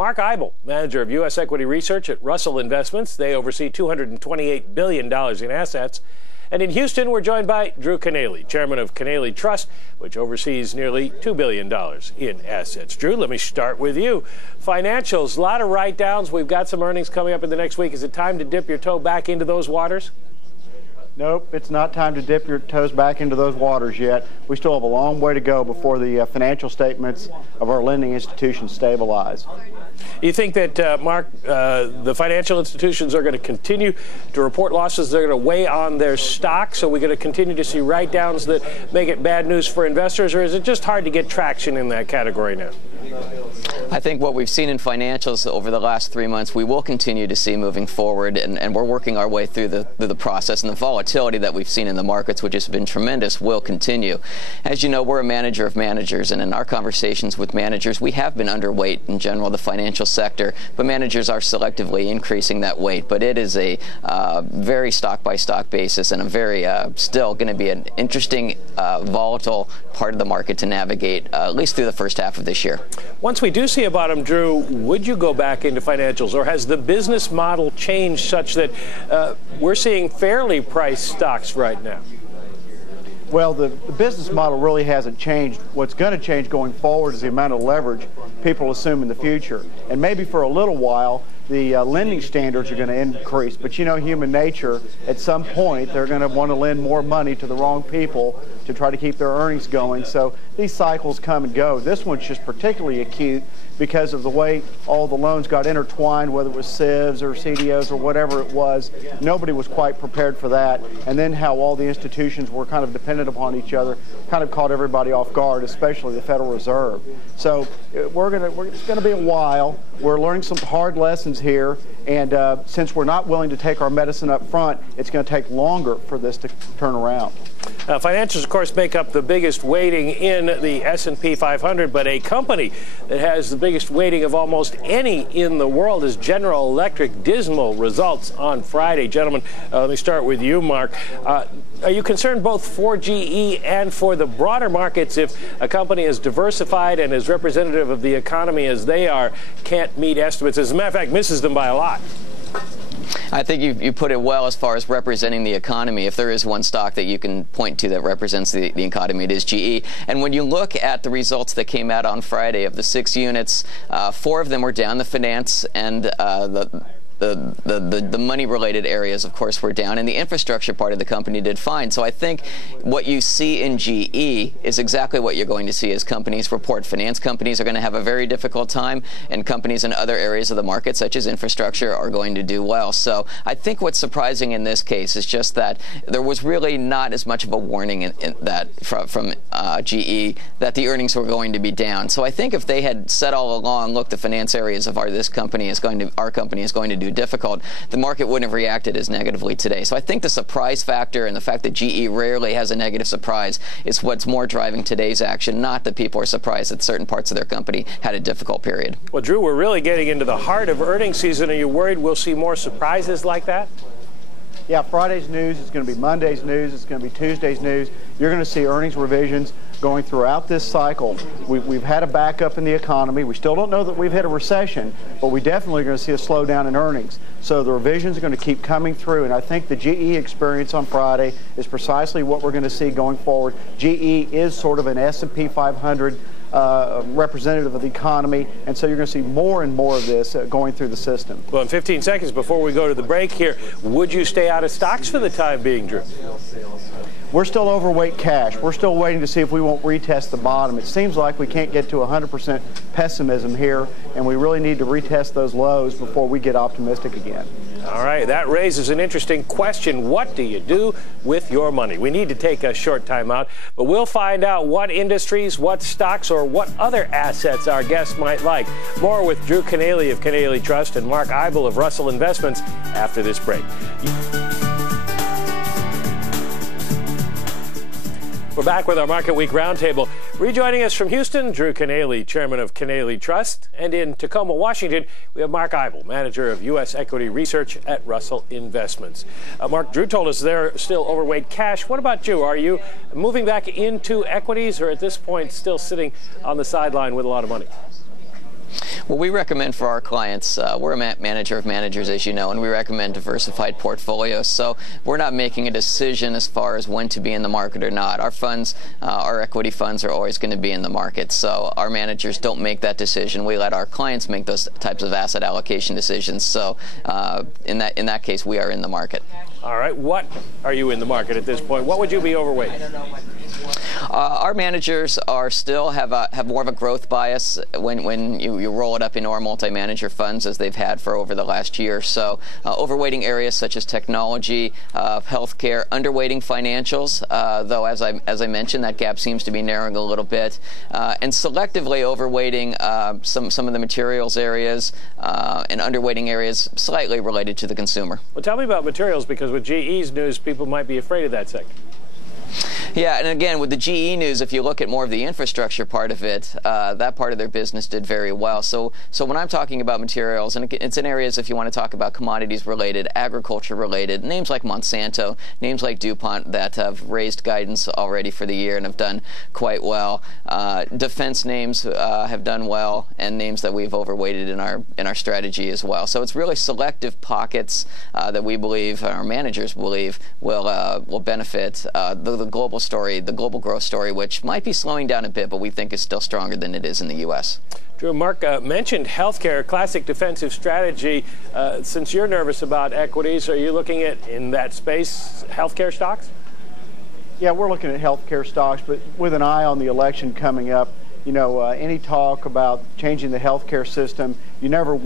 Mark Eibel, manager of U.S. equity research at Russell Investments. They oversee $228 billion in assets. And in Houston, we're joined by Drew Kanaly, chairman of Kanaly Trust, which oversees nearly $2 billion in assets. Drew, let me start with you. Financials, a lot of write-downs. We've got some earnings coming up in the next week. Is it time to dip your toe back into those waters? Nope, it's not time to dip your toes back into those waters yet. We still have a long way to go before the financial statements of our lending institutions stabilize. You think that, Mark, the financial institutions are going to continue to report losses? They're going to weigh on their stocks? Are we going to continue to see write-downs that make it bad news for investors? Or is it just hard to get traction in that category now? I think what we've seen in financials over the last 3 months, we will continue to see moving forward, and we're working our way through the process, and the volatility that we've seen in the markets, which has been tremendous, will continue. As you know, we're a manager of managers, and in our conversations with managers, we have been underweight in general the financial sector, but managers are selectively increasing that weight. But it is a very stock-by-stock basis, and a very still going to be an interesting, volatile part of the market to navigate, at least through the first half of this year. Once we do see a bottom, Drew, would you go back into financials, or has the business model changed such that we're seeing fairly priced stocks right now? Well, the business model really hasn't changed. What's going to change going forward is the amount of leverage people assume in the future. And maybe for a little while, the lending standards are going to increase. But you know, human nature, at some point, they're going to want to lend more money to the wrong people to try to keep their earnings going. So these cycles come and go. This one's just particularly acute because of the way all the loans got intertwined, whether it was CIVs or CDOs or whatever it was. Nobody was quite prepared for that. And then how all the institutions were kind of dependent upon each other kind of caught everybody off guard, especially the Federal Reserve. So it's going to be a while. We're learning some hard lessons here, and since we're not willing to take our medicine up front, it's going to take longer for this to turn around. Financials, of course, make up the biggest weighting in the S&P 500, but a company that has the biggest weighting of almost any in the world is General Electric. Dismal results on Friday. Gentlemen, let me start with you, Mark. Are you concerned both for GE and for the broader markets if a company as diversified and as representative of the economy as they are can't meet estimates? As a matter of fact, misses them by a lot. I think you put it well as far as representing the economy. If there is one stock that you can point to that represents the economy, it is GE. And when you look at the results that came out on Friday, of the 6 units, 4 of them were down. The finance and the money-related areas, of course, were down, and the infrastructure part of the company did fine. So I think what you see in GE is exactly what you're going to see as companies report. Finance companies are going to have a very difficult time, and companies in other areas of the market, such as infrastructure, are going to do well. So I think what's surprising in this case is just that there was really not as much of a warning in that from GE that the earnings were going to be down. So I think if they had said all along, look, the finance areas of our company is going to do difficult, the market wouldn't have reacted as negatively today. So I think the surprise factor and the fact that GE rarely has a negative surprise is what's more driving today's action, not that people are surprised that certain parts of their company had a difficult period. Well, Drew, we're really getting into the heart of earnings season. Are you worried we'll see more surprises like that? Yeah, Friday's news is going to be Monday's news. It's going to be Tuesday's news. You're going to see earnings revisions going throughout this cycle. We've had a backup in the economy. We still don't know that we've hit a recession, but we definitely are going to see a slowdown in earnings. So the revisions are going to keep coming through, and I think the GE experience on Friday is precisely what we're going to see going forward. GE is sort of an S&P 500 representative of the economy, and so you're going to see more and more of this going through the system. Well, in 15 seconds before we go to the break here, would you stay out of stocks for the time being, Drew? We're still overweight cash. We're still waiting to see if we won't retest the bottom. It seems like we can't get to 100% pessimism here, and we really need to retest those lows before we get optimistic again. All right, that raises an interesting question. What do you do with your money? We need to take a short time out, but we'll find out what industries, what stocks, or what other assets our guests might like. More with Drew Kanaly of Kanaly Trust and Mark Eibel of Russell Investments after this break. We're back with our Market Week Roundtable. Rejoining us from Houston, Drew Kanaly, chairman of Kanaly Trust. And in Tacoma, Washington, we have Mark Eibel, manager of U.S. equity research at Russell Investments. Mark, Drew told us they're still overweight cash. What about you? Are you moving back into equities, or at this point still sitting on the sideline with a lot of money? Well, we recommend for our clients, we're a manager of managers, as you know, and we recommend diversified portfolios. So we're not making a decision as far as when to be in the market or not. Our funds, our equity funds are always going to be in the market. So our managers don't make that decision. We let our clients make those types of asset allocation decisions. So in that case, we are in the market. All right. What are you in the market at this point? What would you be overweight? Our managers are still have more of a growth bias when you roll it up into our multi-manager funds, as they've had for over the last year. So overweighting areas such as technology, healthcare, underweighting financials, though as I mentioned, that gap seems to be narrowing a little bit, and selectively overweighting some of the materials areas and underweighting areas slightly related to the consumer. Well, tell me about materials, because with GE's news, people might be afraid of that sector. Yeah, and again, with the GE news, if you look at more of the infrastructure part of it, that part of their business did very well. So when I'm talking about materials, and it's in areas, if you want to talk about commodities related, agriculture related, names like Monsanto, names like DuPont that have raised guidance already for the year and have done quite well. Defense names have done well, and names that we've overweighted in our strategy as well. So it's really selective pockets that we believe, our managers believe, will benefit the global story, the global growth story, which might be slowing down a bit, but we think is still stronger than it is in the U.S. Drew, Mark mentioned healthcare, classic defensive strategy. Since you're nervous about equities, are you looking at, in that space, healthcare stocks? Yeah, we're looking at healthcare stocks, but with an eye on the election coming up. You know, any talk about changing the healthcare system, you never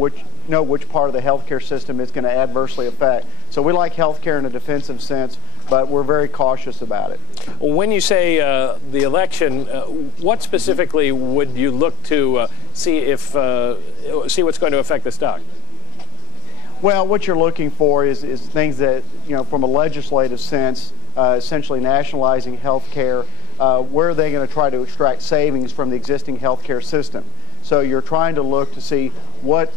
know which part of the healthcare system it's going to adversely affect. So we like healthcare in a defensive sense, but we're very cautious about it. When you say the election, what specifically would you look to see what's going to affect the stock? Well, what you're looking for is things that, you know, from a legislative sense, essentially nationalizing health care. Where are they going to try to extract savings from the existing healthcare system? So you're trying to look to see what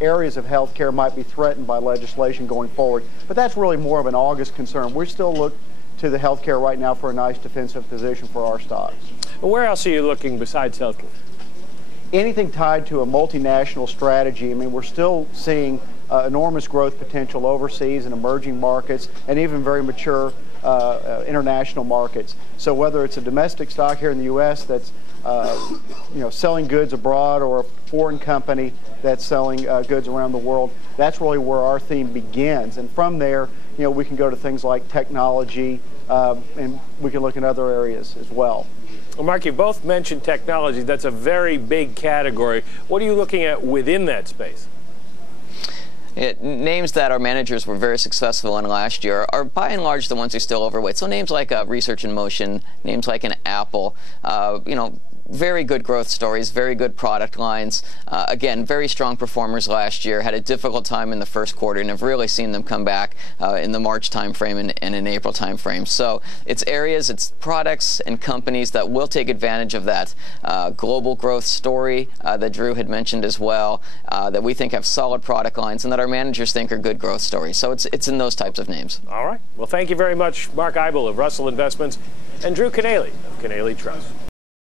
areas of healthcare might be threatened by legislation going forward. But that's really more of an August concern. We still look to the healthcare right now for a nice defensive position for our stocks. Where else are you looking besides healthcare? Anything tied to a multinational strategy. I mean, we're still seeing enormous growth potential overseas in emerging markets and even very mature international markets. So whether it's a domestic stock here in the U.S. that's selling goods abroad, or a foreign company that's selling goods around the world, that's really where our theme begins. And from there, you know, we can go to things like technology, and we can look in other areas as well. Well, Mark, you both mentioned technology. That's a very big category. What are you looking at within that space? Names that our managers were very successful in last year are by and large the ones who are still overweight. So names like Research in Motion, names like an Apple, very good growth stories, very good product lines. Again, very strong performers last year, had a difficult time in the first quarter, and have really seen them come back in the March timeframe and in April timeframe. So it's areas, it's products and companies that will take advantage of that global growth story that Drew had mentioned as well, that we think have solid product lines and that our managers think are good growth stories. So it's in those types of names. All right. Well, thank you very much, Mark Eibel of Russell Investments and Drew Kanaly of Kanaly Trust.